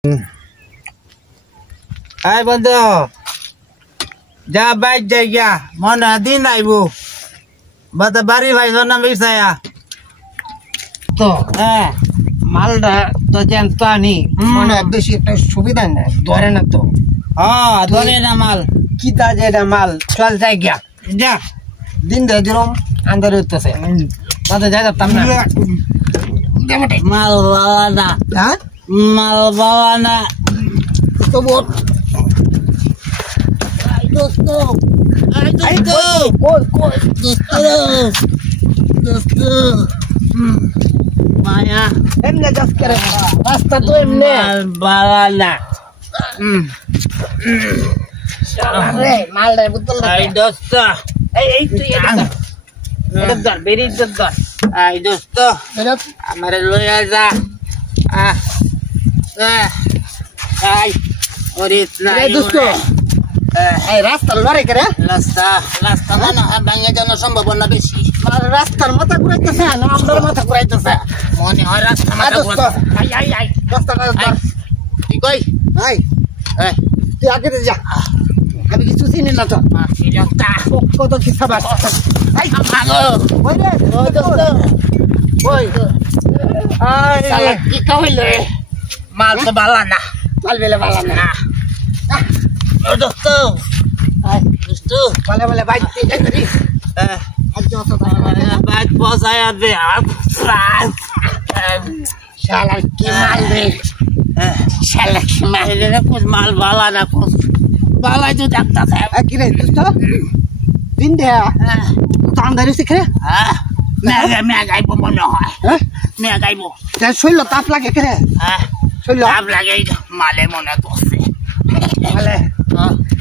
Hai bando, jabat jaya, mana din ibu, bata bari bhai zona bisa ya. তো মালটা তো জানতো আনি মানে বেশি একটা সুবিধা না ধরে না তো ধরে না মাল কি তা যে এটা মাল চল যাই গিয়া যা দিন দে দিলাম আন্দার হইতেছে মাথা যাই যাতাম না মাল বাবা না হ্যাঁ মাল বাবা না তো বহুত দোস্ত কই দোস্ত মায়া এমনে যাস করে রাস্তা তো এমনে মাল বাবা না আরে মাল রে বুতল না আই দোস্ত এই তুই এটা ধর বেরি ধর আই দোস্ত এটা আমার লইয়া যা আই ওরে এই দোস্ত এই রাস্তা লড়াই করে রাস্তা না ভাঙে যাওয়ার সম্ভাবনা বেশি রাস্তার মাথা ঘুরাইতেছে না আমার মাথা ঘুরাইতেছে মনে হয় রাস্তা আই রাস্তা কি কই আই এই তুই আগে যা আমি কিছু চিনি না তো কত কি খাবার আই ওই রে ও দোস্ত ওই শালা কি কইলে মাল তো বালা না মাল বেলে ভালো না ও দোস্ত দোস্ত বলে বলে বাইতে যাই করি আজ যত বাইক পৌঁছায় দে শালা কি মাল রে শালা কি মাল রে কুছ মাল বালা না কুছ বালাই তো দেখতাছে কি রে দোস্ত দিন দে তো আন্দারে শিখে মেয়া গাইব মনে হয় হ্যাঁ মেয়া গাইব তাই শৈল তাপ লাগে কে রে শৈল তাপ লাগে মালে মনে করছে বলে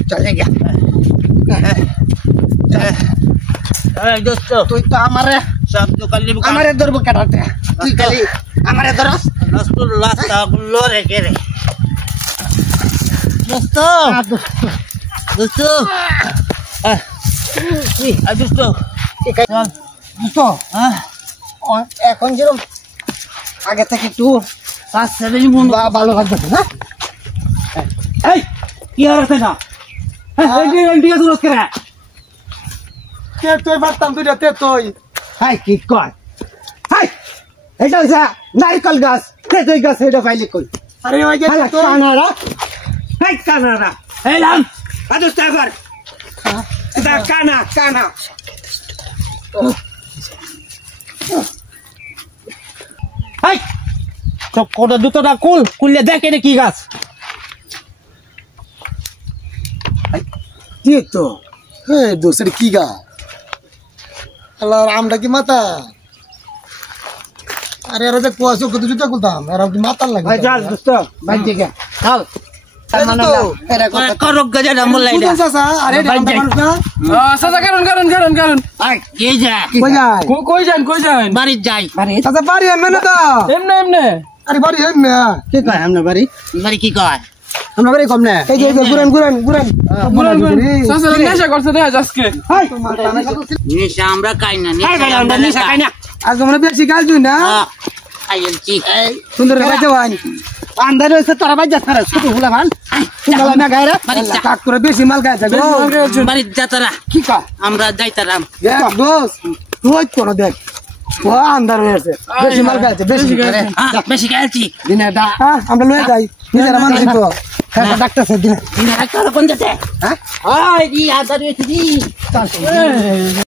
চলে গিয়া এই দোস্ত তুই তো আমারে সব দোকান লিব আমারে ধরবো কাটাতে তুই খালি আমারে ধরস রাস্তা গুলো রেখে রে দোস্ত দোস্ত দোস্ত তো এখন যেরকম আগে থেকে একটু ভালো লাগবে না এই কি আর আছে না ঠিক আছে লোক করে কে তুই পারতাম তুই তে তুই হাই কি কয় হাই এটা হইছে নারকেল গাছ তে তুই গাছ এটা ফাইলি কই আরে ওই যে তো কানারা হাই কানারা এই লাম আদুস তাফার এটা কানা হাই তো কোটা দুটোটা কুললে দেখ এটা কি গাছ কি তো হে দোসরে কি গা আল্লাহ আমটা কি মাথা আরে এরা যে কুয়াশো কত জুতা কুলতাম এরা কি মাথা লাগে ভাই চল দোস্ত ভাই ঠিক আছে চল করক গজা নামল লাইডা চাচা আরে চাচা কারণ আই কে যা কই যান বাড়ি যাই চাচা বাড়ি এমনে না তো এমনে আরে বাড়ি এমনে কি কয় আমরা বাড়ি কি কয় আমরা বাড়ি কম না এই যে গুরান চাচা নেশা করছে দেখা আজকে হাই নিশা আমরা খাই না আমরা নিশা খাই না আজ আমরা বেশি গাল দুই না খাইছি সুন্দর বাজে ওয়ান আন্দার হইছে তোরা বাজ যাস না ছোট ফুলা ভাল ফুলা না গায়রা কাক করে বেশি মাল গায় যাবে বাড়ি যাতারা কি কয় আমরা যাইতারাম দেখ দোস তুই কোন দেখ ও আন্দার হইছে বেশি মাল গায় বেশি খাইছি দিনে দা আমরা লয়ে যাই নিজের মানুষ তো ডাক্তার সে দিনে কোন যাচ্ছে হ্যাঁ আই দি আদার হইছি